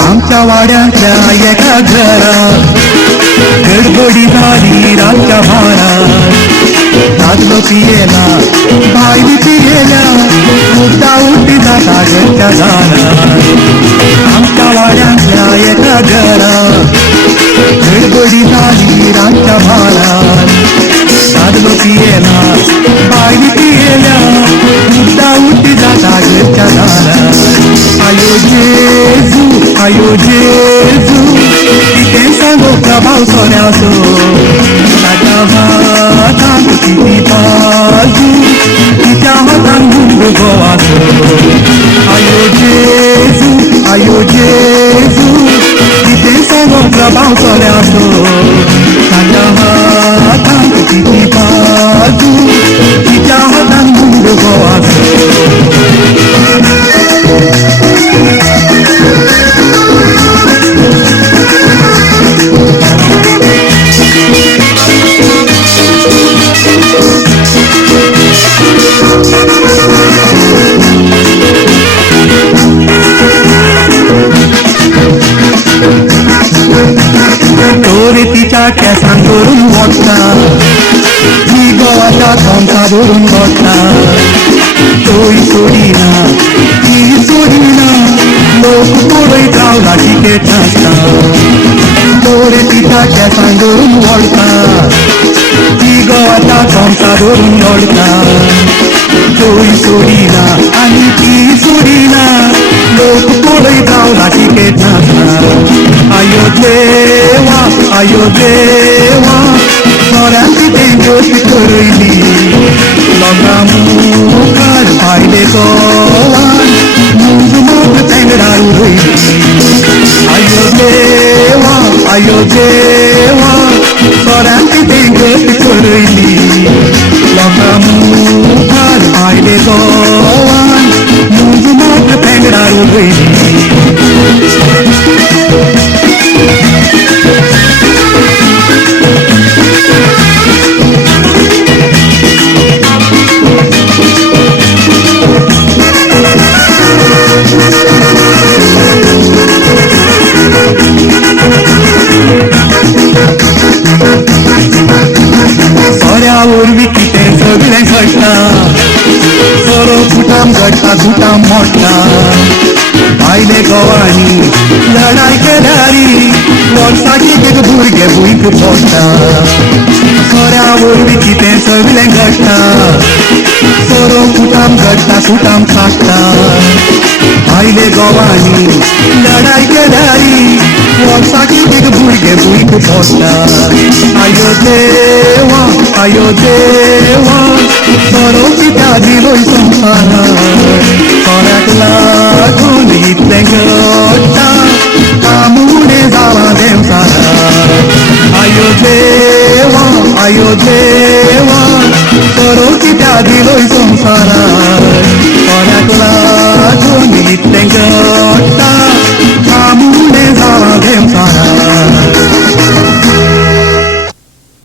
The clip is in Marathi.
आमच्या वाड्यातल्या एका घरात गडबडी झाली रातच्या भारात. नाचलो पियेला बायली पियेल्या मुद्दा उठी जाता घरच्या दारात. आमच्या वाड्यातल्या एका घरात गडबडी झाली रातच्या भारात. नाचलो पियेला बायली पियेल्या मुद्दा उठी जाता घरच्या दारात. आयो जेजू आयो जेजू किती सांगो प्रभाव सोन्याचो ताच्या हातान किती बाजू तिच्या हातान गुंडू गोवाचो. आयो जेजू किती सांगो प्रभाव सोन्याचो ताच्या हातान किती बाजू तिच्या हातान गुंडू गोवाचो. तोरे तिच्या केसांक धरून मोडटा ती गोवाच्या तोंडा धरून मोडटा. तोय सोडिना ती सोडिना लोक पळयत रावला टिकेट नाचता. तोरे तिच्या केसांक धरून मोडटा ती गोवाच्या तोंडा धरून मोडटा. तोय सोडिना आनी ती सोडिना लोक पळयत रावला टिकेट नाचता. आयो देवा सोऱ्यान कितें गोश्ट करयली लोकां मुखार भायले गोवान मुंज मोठ तेंगडार उडयली. आयो देवा सोऱ्यान कितें गोश्ट करयली लोकां मुखार भायले गोवान मुंज मोठ तेंगडार उडयली. सोऱ्या वरवीं कितें सगळें घडटा सोरो फुटाम घडटा फुटाम मोडटा. भायले गोवांनी लढाय केल्यारी वर्साची एक भुरगे भुंयक पडटा. सोऱ्या वरवीं कितें सगळें घडटा सोरो फुटाम घडटा फुटाम काडटा. भायले गोवांनी लढाय केल्यारी वर्साची एक भुरगे भुंयक पडटा. आयो देवा सोरो कित्या दिलोय संवसाराक सोऱ्याक लागून इतलें घडटा काम उणें जालां देंवचाराक. आयो देवा सोरो कित्या दिलोय संवसाराक